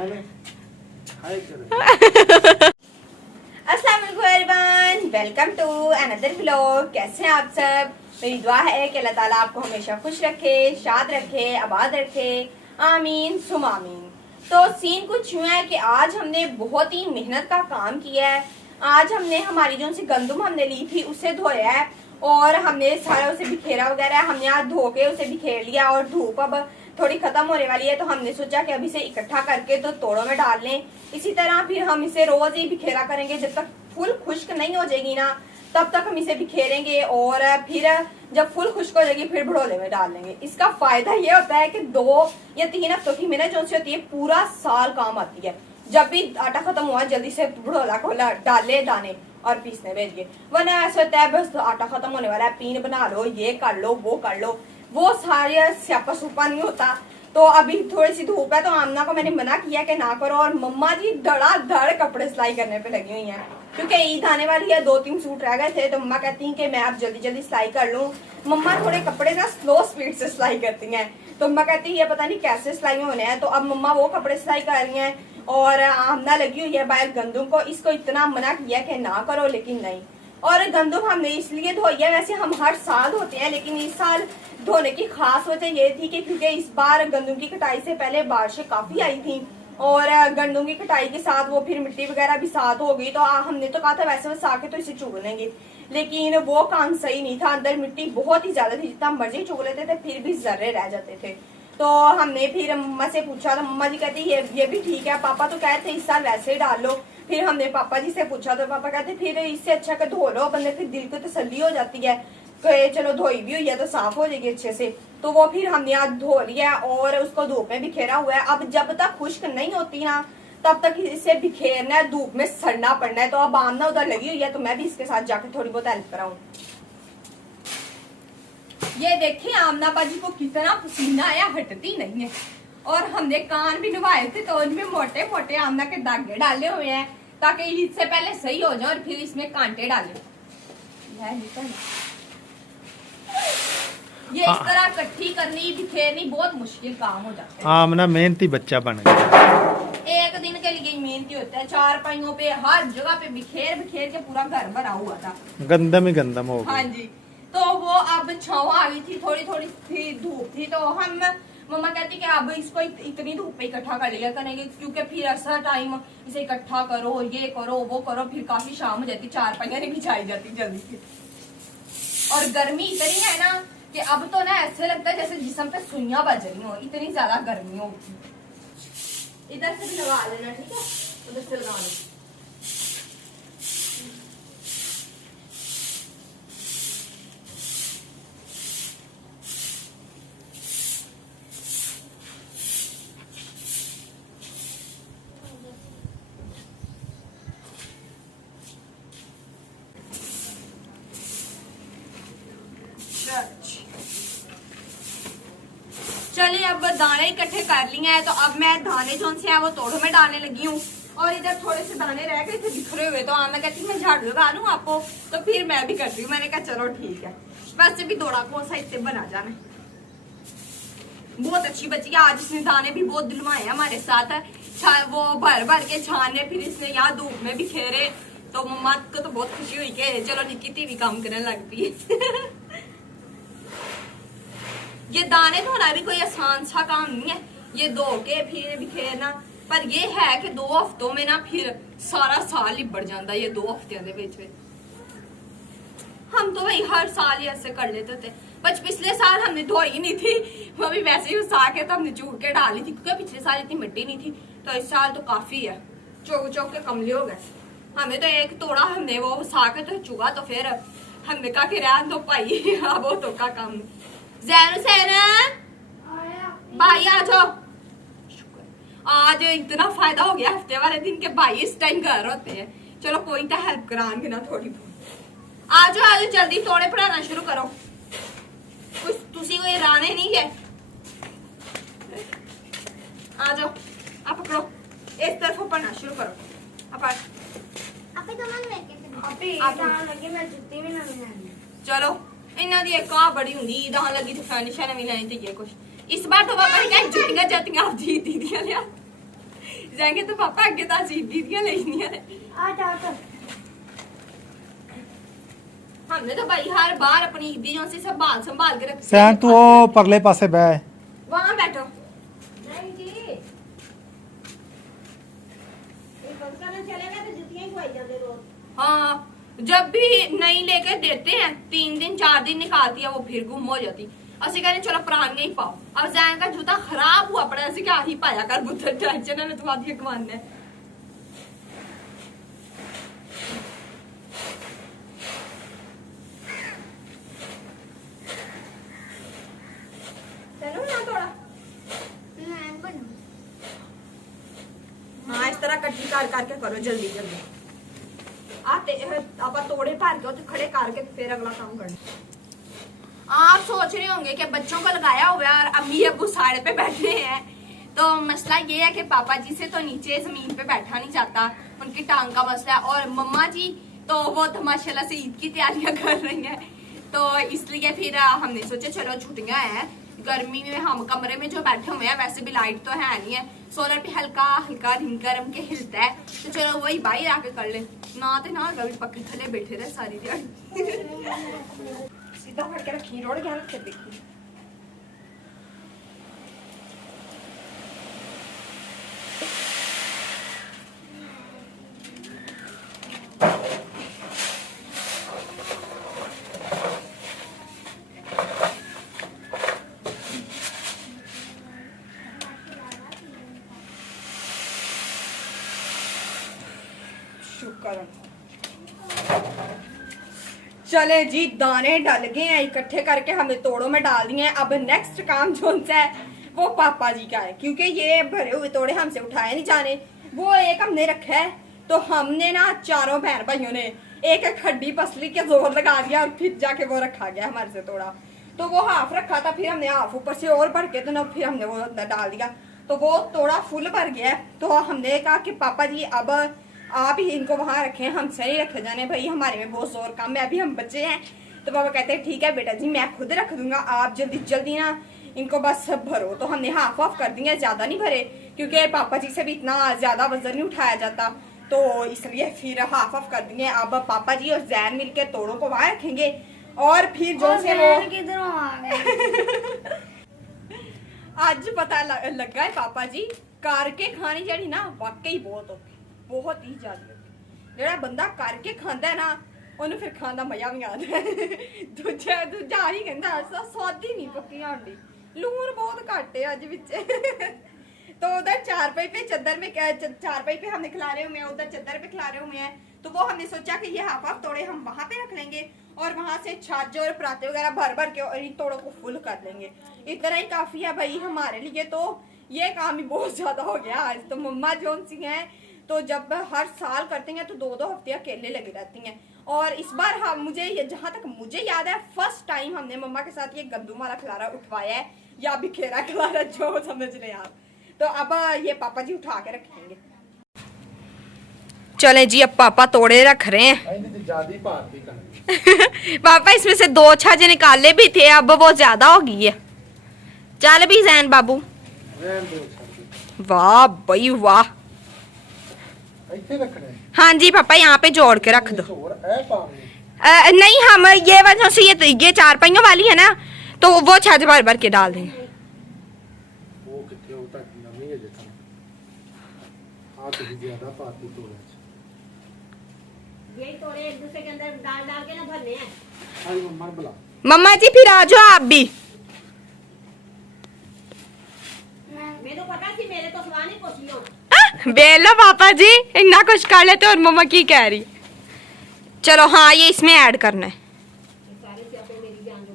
अस्सलाम वालेकुम everyone, welcome to another vlog. कैसे हैं आप सब? मेरी दुआ है कि अल्लाह ताला आपको हमेशा खुश रखे, शाद रखे, आबाद रखे, आमीन सुम आमीन। तो सीन कुछ यूँ है कि आज हमने बहुत ही मेहनत का काम किया है। आज हमने हमारी जो सी गंदम हमने ली थी उसे धोया है और हमने सारा उसे बिखेरा वगैरह हमने आज धो के उसे बिखेर लिया। और धूप अब थोड़ी खत्म होने वाली है तो हमने सोचा कि अभी से इकट्ठा करके तो तोड़ों में डाल लें। इसी तरह फिर हम इसे रोज ही बिखेरा करेंगे, जब तक फुल खुश्क नहीं हो जाएगी ना तब तक हम इसे बिखेरेंगे और फिर जब फुल खुश्क हो जाएगी फिर भड़ोले में डाल लेंगे। इसका फायदा ये होता है कि 2 या 3 हफ्तों की मेहनत जो सी होती है पूरा साल काम आती है। जब भी आटा खत्म हुआ जल्दी से भड़ोला खोला डाले दाने और पीसने भेज गए, वरना ऐसा होता है बस आटा खत्म होने वाला है, पीन बना लो, ये कर लो, वो कर लो, वो सारे स्यापा सुपा नहीं होता। तो अभी थोड़ी सी धूप है तो आमना को मैंने मना किया कि ना करो और मम्मा जी धड़ाधड़ कपड़े सिलाई करने पे लगी हुई हैं क्योंकि ईद आने वाली है। 2-3 सूट रह गए थे तो मम्मा कहती हैं कि मैं अब जल्दी जल्दी सिलाई कर लूं। मम्मा थोड़े कपड़े ना स्लो स्पीड से सिलाई करती हैं तो मम्मा कहती है ये पता नहीं कैसे सिलाई होने हैं। तो अब मम्मा वो कपड़े सिलाई कर रही हैं और आमना लगी हुई है बाहर गंदम को। इसको इतना मना किया कि ना करो लेकिन नहीं। और गंदम हमने इसलिए धोई है, वैसे हम हर साल धोते हैं लेकिन इस साल धोने की खास वजह ये थी कि क्योंकि इस बार गंदम की कटाई से पहले बारिशें काफी आई थी और गंदम की कटाई के साथ वो फिर मिट्टी वगैरह भी साथ हो गई। तो हमने तो कहा था वैसे बस आके तो इसे चुग लेंगे लेकिन वो काम सही नहीं था। अंदर मिट्टी बहुत ही ज्यादा थी, जितना मर्जी चुग लेते थे फिर भी जर्रे रह जाते थे। तो हमने फिर मम्मा से पूछा तो मम्मा जी कहती ये भी ठीक है, पापा तो कहे थे इस साल वैसे ही डाल लो। फिर हमने पापा जी से पूछा तो पापा कहते फिर इससे अच्छा कर धो लो, बंदे फिर दिल को तसल्ली हो जाती है कि चलो धोई भी हुई है तो साफ हो जाएगी अच्छे से। तो वो फिर हमने आज धो लिया और उसको धूप में बिखेरा हुआ है। अब जब तक खुश्क नहीं होती ना तब तक इसे बिखेरना है, धूप में सड़ना पड़ना है। तो अब आमना उधर लगी हुई है तो मैं भी इसके साथ जाके थोड़ी बहुत हेल्प कराऊं। ये देखिए आमना बाजी को कितना पसीना आया, हटती नहीं है। और हमने कान भी नवाए थे तो उनमें मोटे मोटे आमना के धागे डाले हुए हैं ताकि ईद से पहले सही हो जाए और फिर इसमें कांटे डाले। ये इस तरह इकट्ठी करनी बिखेरनी बहुत मुश्किल काम हो जाता है। आमना मेहनती बच्चा बन गया। एक दिन के लिए मेहनती होता है, 4 पाइयों पे हर जगह पे बिखेर बिखेर के पूरा घर भरा हुआ था। गंदम ही गंदम हो गया। हाँ जी। तो वो अब छाव आ गई थी, थोड़ी थोड़ी थी धूप थी तो हम मम्मा कहती कि अब इसको इतनी धूप पे इकट्ठा कर लिया करेंगे क्योंकि फिर ऐसा टाइम इसे इकट्ठा करो, ये करो, वो करो, फिर काफी शाम हो जाती, 4 पहिया नहीं बिछाई जाती जल्दी से। और गर्मी इतनी है ना कि अब तो ना ऐसे लगता है जैसे जिस्म पे सुइयां बज रही हो, इतनी ज्यादा गर्मी होगी। इधर से भी लगा लेना, ठीक है? उधर से लगा लेना। चलिए अब दाने इकट्ठे कर लिए हैं तो अब मैं दाने जो से है वो तोड़ों में डालने लगी हूँ। और इधर थोड़े से दाने रह गए थे बिखरे हुए तो मैं कहती मैं झाड़ू लगा लूँ आपको, तो फिर मैं भी करती हूँ। मैंने कहा चलो ठीक है, वैसे भी दौड़ा कौन सा इससे बना जाना। बहुत अच्छी बच्ची है, आज इसने दाने भी बहुत दिलवाए हमारे साथ। वो भर भर के छाने फिर इसने यहाँ धूप में बिखेरे तो मम्मा को तो बहुत खुशी हुई कि चलो निकी टी भी काम करने लग पई। ये दाने धोना भी कोई आसान सा काम नहीं है, ये धो के फिर बिखेरना, पर ये है कि 2 हफ्तों में ना फिर सारा साल ही बढ़ जाता है। ये 2 हफ्तियां दे विच हम तो भाई हर साल ही ऐसे कर लेते थे। बस पिछले साल हमने धोई नहीं थी, वो भी वैसे ही उसा के तो हमने चूर के डाली थी क्योंकि पिछले साल इतनी मिट्टी नहीं थी। तो इस साल तो काफी है, चौक चौक के कमले हो गए। हमें तो एक तोड़ा हमने वो उसा के तो चुगा तो फिर हमने कहा कि रहन दो भाई, अब वो तो का काम। भाई आ जाओ, आज इतना फायदा हो गया हफ्ते वाले दिन के भाई इस टाइम घर होते हैं। चलो कोई तो हेल्प कराएंगे ना थोड़ी बहुत। आ जाओ जल्दी तोड़े पढ़ाना शुरू करो, कुछ तुसी कोई राने नहीं है। आ जाओ आप पकड़ो, इस तरफ पढ़ना शुरू करो। चलो इन्हों की एक बड़ी होंगी ईद लगी तो फैनिशन भी लैनी चाहिए कुछ। इस बार तो पापा ने जुतियां जातियां आप जीत दी लिया जाएंगे तो पापा अगे तो सीधी दियां लेनियां ने। हमने तो भाई हर बार अपनी ईदी जो सी संभाल संभाल के रखी। सैन तू ओ परले पासे बह। वहां बैठो। नहीं जी ये फंक्शन में चले गए तो जुतियां ही खुआई जाते रोज। हाँ जब भी नहीं लेके देते हैं 3 दिन 4 दिन निकालती है वो फिर गुम हो जाती। असि कहने चलो पुराने ही पाओ। अब जैन का जूता खराब हुआ पड़ा असि क्या ही पाया कर बुद्ध टेंशन है तो आधी कमाने। चलो ना थोड़ा हाँ इस तरह कट्टी कर करके करो जल्दी जल्दी। आते आप तोड़े भर के तो खड़े करके फिर अगला काम करना। आप सोच रहे होंगे कि बच्चों को लगाया हुआ है और अम्मी अब्बू साड़े पे बैठे हैं। तो मसला ये है कि पापा जी से तो नीचे जमीन पे बैठा नहीं जाता, उनकी टांग का मसला है। और मम्मा जी तो वो तो माशाल्लाह से ईद की तैयारियां कर रही हैं। तो इसलिए फिर हमने सोचा चलो छुट्टियां हैं गर्मी में हम कमरे में जो बैठे हुए हैं वैसे भी लाइट तो है नहीं है, सोलर पे हल्का हल्का रिंग गरम के हिलता है तो चलो वही बाहर आके कर ले ना तो ना कभी पक्के थले बैठे रहे सारी दिहाड़ी। सीधा फट के रखी रोड क्या रखे देखी। शुक्र चले जी दाने डल गए हैं इकट्ठे करके हमने तोड़ों में डाल दिए हैं। अब नेक्स्ट काम जो है वो पापा जी का है क्योंकि ये भरे हुए तोड़े हमसे उठाए नहीं जाने। वो एक हमने रखा है तो हमने ना चारों बहन भाइयों ने एक एक हड्डी पसली के जोर लगा दिया और फिर जाके वो रखा गया हमारे से तोड़ा। तो वो हाफ रखा था फिर हमने हाफ ऊपर से और भर के तो ना फिर हमने वो अंदर डाल दिया तो वो तोड़ा फुल भर गया। तो हमने कहा कि पापा जी अब आप ही इनको वहां रखें, हमसे नहीं रखे जाने भाई, हमारे में बहुत जोर कम है, अभी हम बच्चे हैं। तो पापा कहते हैं ठीक है बेटा जी मैं खुद रख दूंगा, आप जल्दी जल्दी ना इनको बस भरो। तो हमने हाफ ऑफ कर दिए, ज्यादा नहीं भरे क्योंकि पापा जी से भी इतना ज्यादा वजन नहीं उठाया जाता तो इसलिए फिर हाफ ऑफ कर दिए। अब पापा जी और जैन मिलके तोड़ों को वहां रखेंगे और फिर जो से वो आज पता लगा है पापा जी करके खानी जड़ी ना वाकई बहुत ही ज्यादा ਜਿਹੜਾ ਬੰਦਾ ਕਰਕੇ ਖਾਂਦਾ ਹੈ ਨਾ ਉਹਨੂੰ ਫਿਰ ਖਾਣ ਦਾ ਮਜ਼ਾ ਵੀ ਆਉਂਦਾ ਹੈ। ਦੂਜਾ ਹੀ ਕਹਿੰਦਾ ਸਵਾਦ ਹੀ ਨਹੀਂ ਪੱਕੀ ਆਂਡੀ लून बहुत घट है आज बिचे। तो उधर चारपाई पे चादर में चारपाई पे हमने खिलारे हुए हैं, उधर चादर पे खिलारे हुए हैं। तो वो हमने सोचा कि ये हाफ हाफ तोड़े हम वहां पे रख लेंगे और वहां से छाजे और पराते वगैरह भर भर के और इन तोड़ों को फुल कर देंगे। इतना ही काफी है भाई हमारे लिए। तो ये काम ही बहुत ज्यादा हो गया आज। तो मम्मा जोन सी हैं तो जब हर साल करती हैं तो 2-2 हफ्ते अकेले लगी रहती हैं। और इस बार हम मुझे जहां तक मुझे याद है फर्स्ट टाइम हमने मम्मा के साथ ये गंदम वाला खिलारा उठवाया है या बिखेरा खिलारा जो समझ लें आप। तो अब ये पापा जी उठा के रखेंगे। चले जी अब पापा तोड़े रख रहे हैं। पापा इसमें से 2 छाजे निकाले भी थे, अब वो ज्यादा हो गई है। चल भी जैन बाबू वाह भाई वाह। हाँ जी पापा यहाँ पे जोड़ के रख दो। नहीं हम ये वजह से ये 4 पहियों वाली है ना तो वो छाजे भर भर के डाल देंगे। यही तोड़े एक दूसरे के अंदर डाल डाल के ना भरने हैं। मम्मा जी फिर आ जाओ आप भी। मेरे पता थी मेरे तो सवाल ही पूछियो। बेलो पापा जी इतना कुछ कर लेते और मम्मा की कह रही। चलो हाँ ये इसमें ऐड करना है। सारे सियापे मेरी जान जो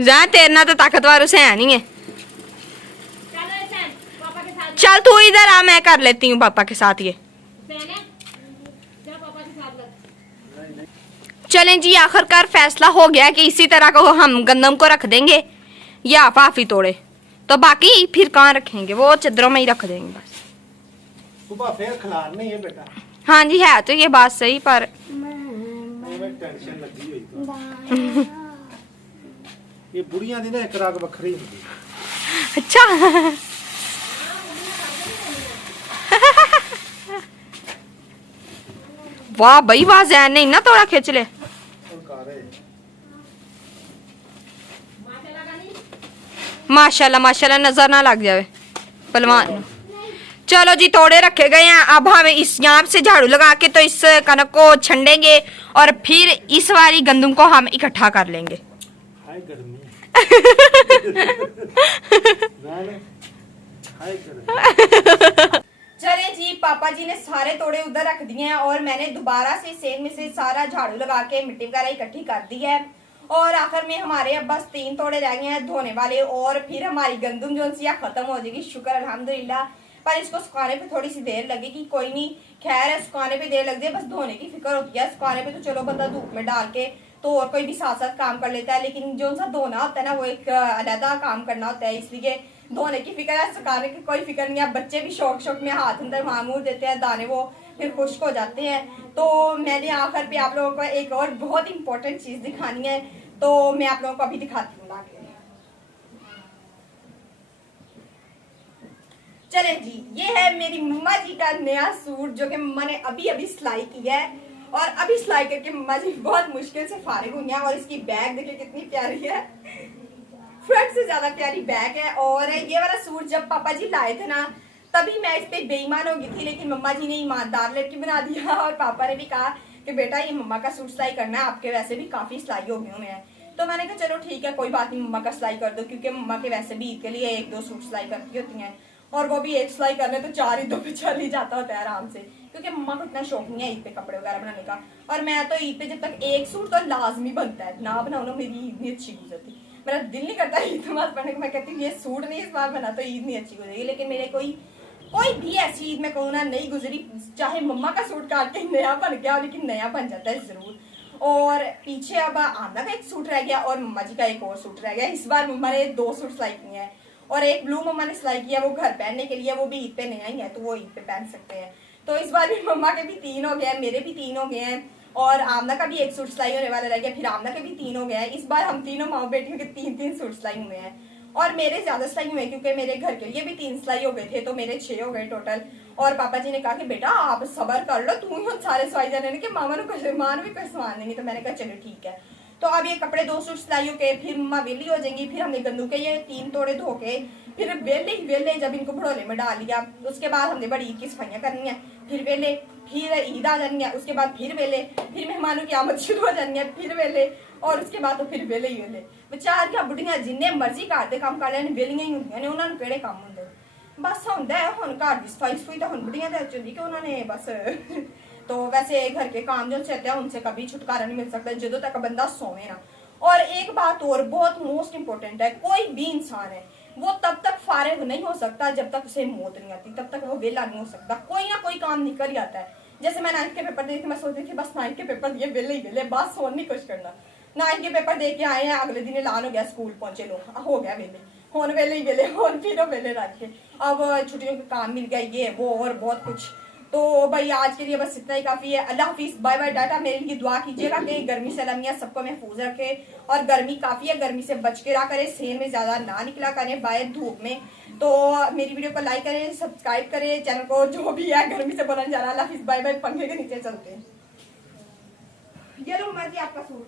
जहाँ तेरना तो ताकतवर उसे है नहीं है। चलो ऐसा पापा के साथ चल तू इधर आ मैं कर लेती हूँ पापा के साथ ये। चल पापा के साथ लग। चलें जी आखिरकार फैसला हो गया कि इसी तरह को हम गंदम को रख देंगे या फाफी तोड़े। तो बाकी फिर कहाँ रखेंगे वो चादरों में ही रख देंगे बस। सुबह फिर खिलार नहीं है बेटा। हाँ जी है तो ये बात सही पर टेंशन लगी हुई ਇਹ ਬੁੜੀਆਂ ਦੀ ਨਾ ਇੱਕ ਰਗ ਵੱਖਰੀ ਹੁੰਦੀ। अच्छा वाह भाई वाह, जैन ने इतना थोड़ा खिंच ले। ਫੁਲਕਾਰੇ माशाल्लाह माशाल्लाह, नजर ना लग जावे पहलवान। चलो जी, तोड़े रखे गए हैं। अब हम इस यहाँ से झाड़ू लगा के तो इस कनक को छंडेंगे और फिर इस वाली गंदम को हम इकट्ठा कर लेंगे। ਹਾਏ ਗਰਮੀ ਹਾਏ ਗਰਮੀ। चले जी, पापा जी ने सारे तोड़े उधर रख दिए हैं और मैंने दोबारा से सेम में से सारा झाड़ू लगा के मिट्टी वगैरह इकट्ठी कर दी है। और आखिर में हमारे अब बस 3 तोड़े रह गए हैं धोने वाले और फिर हमारी गंदम जो सी खत्म हो जाएगी, शुक्र अल्हम्दुलिल्लाह। पर इसको सुखाने पे थोड़ी सी देर लगेगी, कोई नहीं, खैर है, सुखाने पे देर लग जाए, बस धोने की फिक्र होती है। सुखाने पे तो चलो बंदा धूप में डाल के तो और कोई भी साथ साथ काम कर लेता है, लेकिन जो सा धोना होता है ना वो एक अलग काम करना होता है, इसलिए धोने की फिक्र है, सुखाने की कोई फिक्र नहीं है। बच्चे भी शौक शौक में हाथ अंदर मामूर देते हैं, दाने वो फिर खुश्क हो जाते हैं। तो मैंने आखिर पे आप लोगों को एक और बहुत इंपॉर्टेंट चीज दिखानी है, तो मैं आप लोगों को अभी दिखाती हूँ। चले जी, ये है मेरी मम्मा जी का नया सूट जो कि मम्मा ने अभी अभी सिलाई की है और अभी सिलाई करके मम्मा जी बहुत मुश्किल से फारिग हुई हैं। और इसकी बैग देखिए कितनी प्यारी है, फ्रंट से ज्यादा प्यारी बैग है। और ये वाला सूट जब पापा जी लाए थे ना तभी मैं इस पे बेईमान हो गई थी, लेकिन मम्मा जी ने ईमानदार लड़की बना दिया और पापा ने भी कहा कि बेटा ये मम्मा का सूट सिलाई करना है, आपके वैसे भी काफी सिलाई हो गई हुए हैं। तो मैंने कहा चलो ठीक है, कोई बात नहीं, मम्मा का सिलाई कर दो, क्योंकि मम्मा के वैसे भी ईद के लिए 1-2 सूट सिलाई करती होती हैं और वो भी एक सिलाई करने तो 4 ईदों पे चल ही जाता होता है आराम से, क्योंकि मम्मा को इतना शौक नहीं है ईद पे कपड़े वगैरह बनाने का। और मैं तो ईद पे जब तक एक सूट तो लाजमी बनता है, ना बनाओ ना मेरी ईद नहीं अच्छी गुजरती। मेरा दिल नहीं करता ईद नमाज पढ़ने को, मैं कहती हूँ ये सूट नहीं इस बार बना तो ईद नहीं अच्छी गुजरेगी। लेकिन मेरे कोई भी ऐसी ईद में कहूँ ना नहीं गुजरी, चाहे मम्मा का सूट काट के नया बन गया लेकिन नया बन जाता है जरूर। और पीछे अब आमना का एक सूट रह गया और मम्मा जी का एक और सूट रह गया। इस बार मम्मा ने 2 सूट सिलाई किए हैं और एक ब्लू मम्मा ने सिलाई किया, वो घर पहनने के लिए, वो भी ईद पे नया ही है तो वो ईद पे पहन सकते हैं। तो इस बार भी मम्मा के भी 3 हो गए हैं, मेरे भी 3 हो गए हैं और आमना का भी एक सूट सिलाई होने वाला रह गया, फिर आमना के भी 3 हो गए हैं। इस बार हम तीनों माँ बेटियों के 3-3 सूट सिलाई हुए हैं और मेरे ज्यादा सिलाई हुए क्योंकि मेरे घर के लिए भी 3 सिलाई हो गए थे, तो मेरे 6 हो गए टोटल। और पापा जी ने कहा कि बेटा आप सबर कर लो, तू ही सारे सवाई जाने के मामा को भी कुछ समान देंगे। तो मैंने कहा चलो ठीक है। तो अब ये कपड़े 2 सूट सिलाई के फिर मम्मा वेली हो जाएंगी, फिर हमने गंदू के ये 3 तोड़े धो के फिर वेले जब इनको भड़ोले में डाल लिया, उसके बाद हमने बड़ी ईद की सफाइयाँ करनी है, फिर वेले, फिर ईद आ जानी है, उसके बाद फिर वेले, फिर मेहमानों की आमद शुरू हो जानी है, फिर वेले और उसके बाद तो फिर वेले ही वेले। बेचार क्या बुढ़ियां जिन्ने मर्जी घर के काम कर लेन वेलियां ही होंदियां ने, उन्होंने केड़े काम होंदे, बस होंदा है हुण घर दी सफाई सुफाई तो हुण बुढ़ियां दे चुंदी कि उन्होंने बस तो वैसे घर के काम जो चलते हैं उनसे कभी छुटकारा नहीं मिल सकता जदों तक बंदा सोवे ना। और एक बात और बहुत मोस्ट इम्पोर्टेंट है, कोई भी इंसान है वो तब तक फारिग नहीं हो सकता जब तक उसे मौत नहीं आती, तब तक वो वेला नहीं हो सकता, कोई ना कोई काम निकल ही आता है। जैसे मैं 9th के पेपर दे थी, मैं सोच रही थी बस 9th के पेपर दिए वेले ही वेले, बस सोन नहीं कुछ करना। 9th के पेपर दे के आए हैं, अगले दिन ऐलान हो गया स्कूल पहुंचे लोग, हो गया वेले, होन वेले ही वेले, होन फिर वेले रख के अब छुट्टियों के काम मिल गया ये वो और बहुत कुछ। तो भाई आज के लिए बस इतना ही काफी है। अल्लाह हाफिज, बाय बाय, टाटा। मेरे लिए दुआ कीजिएगा कि गर्मी से लमिया सबको महफूज रखे और गर्मी काफी है, गर्मी से बच के रहा करें, सेल में ज्यादा ना निकला करें बाहर धूप में। तो मेरी वीडियो को लाइक करें, सब्सक्राइब करें चैनल को, जो भी है गर्मी से बोलने जा रहा है। अल्लाह हाफिज, बाय बाय, पंखे के नीचे चलते हैं। ये लो मर्जी आपका सूट।